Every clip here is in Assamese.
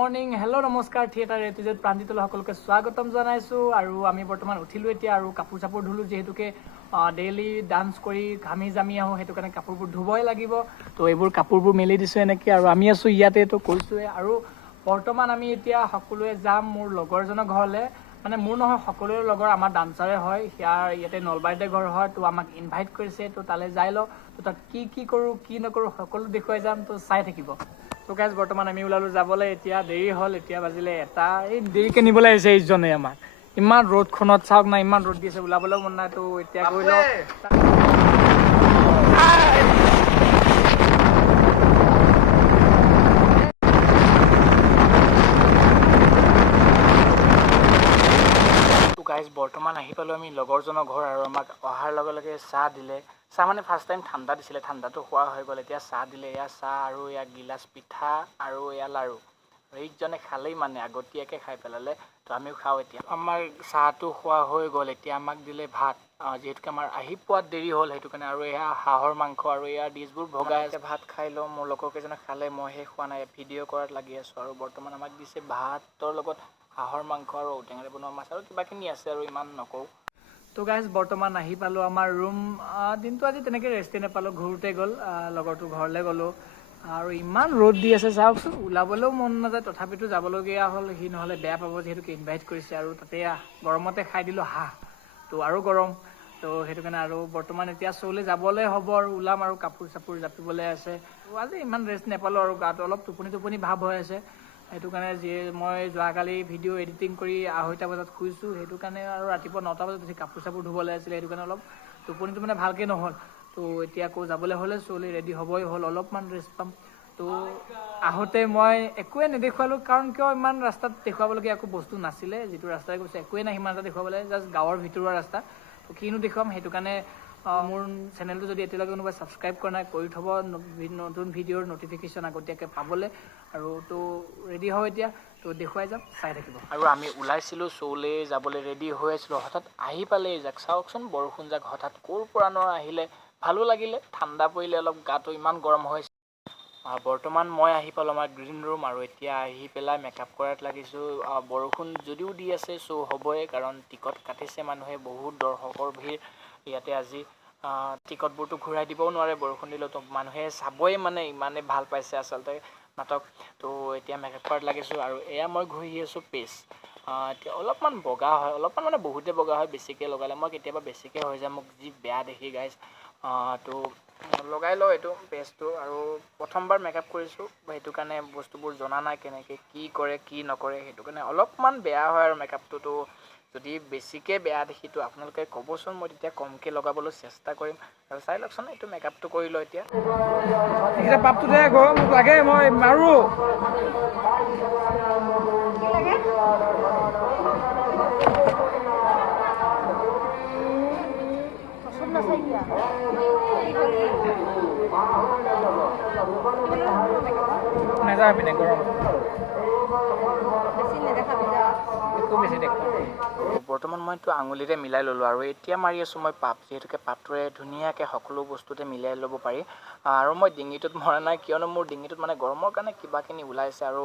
মৰ্নিং হেল্ল' নমস্কাৰ থিয়েটাৰ এ টু জেড প্ৰান্তিতলৈ সকলোকে স্বাগতম জনাইছোঁ আৰু আমি বৰ্তমান উঠিলোঁ এতিয়া আৰু কাপোৰ চাপোৰ ধুলোঁ যিহেতুকে ডেইলি ডান্স কৰি ঘামি জামি আহোঁ সেইটো কাৰণে কাপোৰবোৰ ধুবই লাগিব তো এইবোৰ কাপোৰবোৰ মেলি দিছোঁ এনেকৈ আৰু আমি আছোঁ ইয়াতে তো কৈছোঁৱে আৰু বৰ্তমান আমি এতিয়া সকলোৱে যাম মোৰ লগৰজনৰ ঘৰলৈ মানে মোৰ নহয় সকলোৰে লগৰ আমাৰ ডান্সাৰে হয় ইয়াৰ ইয়াতে নলবাৰীতে ঘৰ হয় তো আমাক ইনভাইট কৰিছে তো তালৈ যাই লওঁ তো তাত কি কৰোঁ কি নকৰোঁ সকলো দেখুৱাই যাম তো চাই থাকিব তো গাইজ বৰ্তমান আমি ওলালোঁ যাবলৈ এতিয়া দেৰি হ'ল এতিয়া বাজিলে এটা এই দেৰিকৈ নিবলৈ আহিছে ইজনে আমাক ইমান ৰ'দখনত চাওক না ইমান ৰ'দ দিছে ওলাবলৈও মন নাই তো এতিয়া গৈ লওঁ গাইজ বৰ্তমান আহি পালোঁ আমি লগৰজনৰ ঘৰ আৰু আমাক অহাৰ লগে লগে চাহ দিলে চাহ মানে ফাৰ্ষ্ট টাইম ঠাণ্ডা দিছিলে ঠাণ্ডাটো খোৱা হৈ গ'ল এতিয়া চাহ দিলে এয়া চাহ আৰু এয়া গিলাচ পিঠা আৰু এয়া লাৰু এইজনে খালেই মানে আগতীয়াকৈ খাই পেলালে তো আমিও খাওঁ এতিয়া আমাৰ চাহটো খোৱা হৈ গ'ল এতিয়া আমাক দিলে ভাত যিহেতুকে আমাৰ আহি পোৱাত দেৰি হ'ল সেইটো কাৰণে আৰু এয়া হাঁহৰ মাংস আৰু এয়া ডিছবোৰ ভগাই আছে ভাত খাই লওঁ মোৰ লগৰকেইজনে খালে মইহে খোৱা নাই ভিডিঅ' কৰাত লাগি আছোঁ আৰু বৰ্তমান আমাক দিছে ভাতৰ লগত হাঁহৰ মাংস আৰু ঔটেঙাৰে বনোৱা মাছ আৰু কিবাখিনি আছে আৰু ইমান নকওঁ তো গাইজ বৰ্তমান আহি পালোঁ আমাৰ ৰুম দিনটো আজি তেনেকৈ ৰেষ্টে নাপালোঁ ঘূৰোতে গ'ল লগৰটো ঘৰলৈ গ'লোঁ আৰু ইমান ৰ'দ দি আছে চাওকচোন ওলাবলৈও মন নাযায় তথাপিতো যাবলগীয়া হ'ল সি নহ'লে বেয়া পাব যিহেতুকে ইনভাইট কৰিছে আৰু তাতে গৰমতে খাই দিলোঁ হাঁহ তো আৰু গৰম তো সেইটো কাৰণে আৰু বৰ্তমান এতিয়া শ্ব'লৈ যাবলৈ হ'ব আৰু ওলাম আৰু কাপোৰ চাপোৰ জাপিবলৈ আছে তো আজি ইমান ৰেষ্ট নাপালোঁ আৰু গাটো অলপ টোপনি ভাৱ হৈ আছে সেইটো কাৰণে মই যোৱাকালি ভিডিঅ' এডিটিং কৰি 2:30 বজাত শুইছোঁ সেইটো কাৰণে আৰু ৰাতিপুৱা 9টা বজাত উঠি কাপোৰ চাপোৰ ধুবলৈ আছিলে সেইটো কাৰণে অলপ টোপনিটো মানে ভালকৈ নহ'ল তো এতিয়া আকৌ যাবলৈ হ'লে শ্ব'লৈ ৰেডি হ'বই হ'ল অলপমান ৰেষ্ট পাম তো আহোঁতে মই একোৱে নেদেখুৱালোঁ কাৰণ কিয় ইমান ৰাস্তাত দেখুৱাবলগীয়া একো বস্তু নাছিলে যিটো ৰাস্তাই গৈছে একোৱে নাই সিমান এটা দেখুৱাবলৈ জাষ্ট গাঁৱৰ ভিতৰুৱা ৰাস্তা তো কিনো দেখুৱাম সেইটো কাৰণে মোৰ চেনেলটো যদি এতিয়ালৈকে কোনোবাই ছাবস্ক্ৰাইব কৰা নাই কৰি থ'ব নতুন ভিডিঅ'ৰ নটিফিকেশ্যন আগতীয়াকৈ পাবলৈ আৰু তো ৰেডি হওঁ এতিয়া তো দেখুৱাই যাম চাই থাকিব আৰু আমি ওলাইছিলোঁ শ্ব'লৈ যাবলৈ ৰেডি হৈ আছিলোঁ হঠাৎ আহি পালে যাক চাওকচোন বৰষুণ যাক হঠাৎ ক'ৰ পৰানো আহিলে ভালো লাগিলে ঠাণ্ডা পৰিলে অলপ গাটো ইমান গৰম হৈছে বৰ্তমান মই আহি পালোঁ আমাৰ গ্ৰীণ ৰুম আৰু এতিয়া আহি পেলাই মেকআপ কৰাত লাগিছোঁ বৰষুণ যদিও দি আছে চ' হ'বই কাৰণ টিকট কাটিছে মানুহে বহুত দৰ্শকৰ ভিৰ ইয়াতে আজি টিকটবোৰতো ঘূৰাই দিবও নোৱাৰে বৰষুণ দিলেও তো মানুহে চাবই মানে ইমানেই ভাল পাইছে আচলতে নাটক তো এতিয়া মেকআপ কৰাত লাগিছোঁ আৰু এয়া মই ঘূৰি আছোঁ পেষ্ট এতিয়া অলপমান বগা হয় অলপমান মানে বহুতে বগা হয় বেছিকৈ লগালে মই কেতিয়াবা বেছিকৈ হৈ যায় মোক যি বেয়া দেখি গাইজ তো লগাই লওঁ এইটো পেষ্টটো আৰু প্ৰথমবাৰ মেকআপ কৰিছোঁ সেইটো কাৰণে বস্তুবোৰ জনা নাই কেনেকৈ কি কৰে কি নকৰে সেইটো কাৰণে অলপমান বেয়া হয় আৰু মেকআপটোতো যদি বেছিকৈ বেয়া দেখিতো আপোনালোকে ক'বচোন মই তেতিয়া কমকৈ লগাবলৈ চেষ্টা কৰিম আৰু চাই লওকচোন এইটো মেকআপটো কৰি লওঁ এতিয়া পাপটোতে গৰম মোক লাগে মই মাৰোঁ নাযাওঁ পিনে গৰম বৰ্তমান মইতো আঙুলিৰে মিলাই ল'লোঁ আৰু এতিয়া মাৰি আছোঁ মই পাপ যিহেতুকে পাপটোৰে ধুনীয়াকৈ সকলো বস্তুতে মিলাই ল'ব পাৰি আৰু মই ডিঙিটোত মৰা নাই কিয়নো মোৰ ডিঙিটোত মানে গৰমৰ কাৰণে কিবাখিনি ওলাইছে আৰু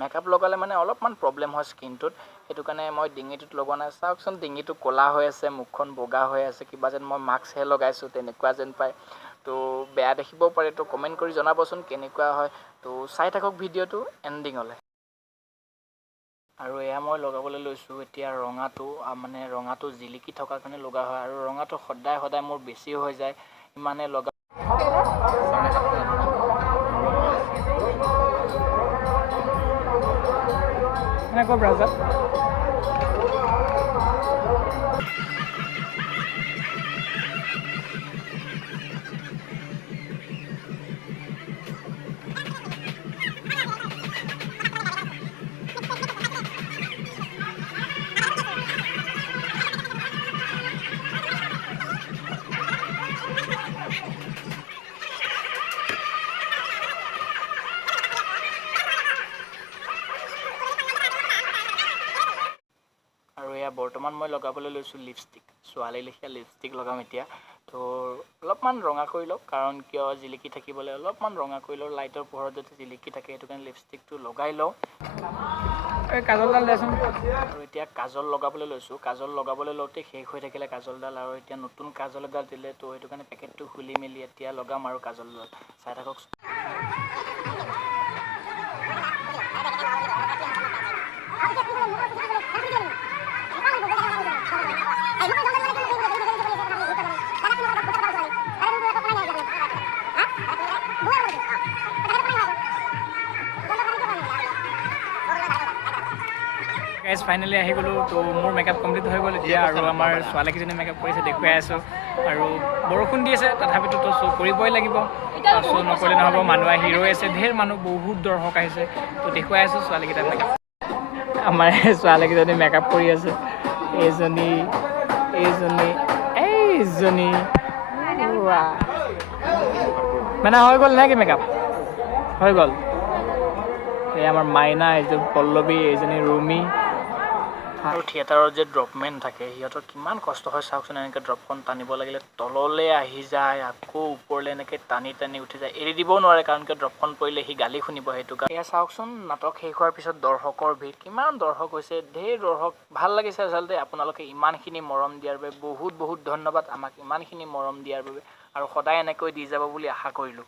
মেকআপ লগালে মানে অলপমান প্ৰব্লেম হয় স্কিনটোত সেইটো কাৰণে মই ডিঙিটোত লগোৱা নাই চাওকচোন ডিঙিটো ক'লা হৈ আছে মুখখন বগা হৈ আছে কিবা যেন মই মাস্কহে লগাইছোঁ তেনেকুৱা যেন পায় তো বেয়া দেখিবও পাৰে তো কমেণ্ট কৰি জনাবচোন কেনেকুৱা হয় তো চাই থাকক ভিডিঅ'টো এণ্ডিঙলৈ আৰু এয়া মই লগাবলৈ লৈছোঁ এতিয়া ৰঙাটো জিলিকি থকাৰ কাৰণে লগা হয় আৰু ৰঙাটো সদায় মোৰ বেছি হৈ যায় ইমানে লগা এনেকুৱা ব্ৰাউজাৰ আৰু এয়া বৰ্তমান মই লগাবলৈ লৈছোঁ লিপষ্টিক ছোৱালী লেখীয়া লিপষ্টিক লগাম এতিয়া তো অলপ অলপমান ৰঙা কৰি লওক, কাৰণ কিয় জিলিকি থাকিবলৈ অলপমান ৰঙা কৰি লওঁ, লাইটৰ পোহৰত যাতে জিলিকি থাকে সেইটো কাৰণে লিপষ্টিকটো লগাই লওঁ। এই কাজলডাল দেচোন। আৰু এতিয়া কাজল লগাবলৈ লৈছোঁ। কাজল লগাবলৈ লওঁতে শেষ হৈ থাকিলে কাজলডাল, আৰু এতিয়া নতুন কাজল এডাল দিলে, তো সেইটো কাৰণে পেকেটটো খুলি মেলি এতিয়া লগাম আৰু কাজলডাল। চাই থাকক। গাইজ ফাইনেলি আহি গ'লোঁ। তো মোৰ মেকআপ কমপ্লিট হৈ গ'ল এতিয়া, আৰু আমাৰ ছোৱালীকেইজনী মেকআপ কৰিছে দেখুৱাই আছোঁ। আৰু বৰষুণ দি আছে তথাপিতো তো শ্ব' কৰিবই লাগিব, শ্ব' নকৰিলে নহ'ব। মানুহ আহি ৰৈ আছে, ঢেৰ মানুহ, বহুত দৰ্শক আহিছে। তো দেখুৱাই আছোঁ ছোৱালীকেইটা মেকআপ। আমাৰ ছোৱালীকেইজনী মেকআপ কৰি আছে, এইজনী মানে হৈ গ'ল নে কি মেকআপ? হৈ গ'ল। এই আমাৰ মাইনা, এইজন পল্লৱী, এইজনী ৰুমি। আৰু থিয়েটাৰত যে ড্ৰপমেন থাকে সিহঁতৰ কিমান কষ্ট হয় চাওকচোন। এনেকৈ ড্ৰপখন টানিব লাগিলে তললৈ আহি যায়, আকৌ ওপৰলৈ এনেকৈ টানি টানি উঠি যায়, এৰি দিবও নোৱাৰে, কাৰণ কিয় ড্ৰপখন পৰিলে সি গালি শুনিব। সেইটো কাৰণে এয়া চাওকচোন, নাটক শেষ হোৱাৰ পিছত দৰ্শকৰ ভিৰ, কিমান দৰ্শক হৈছে, ঢেৰ দৰ্শক। ভাল লাগিছে আচলতে আপোনালোকে ইমানখিনি মৰম দিয়াৰ বাবে বহুত বহুত ধন্যবাদ, আমাক ইমানখিনি মৰম দিয়াৰ বাবে, আৰু সদায় এনেকৈ দি যাব বুলি আশা কৰিলোঁ।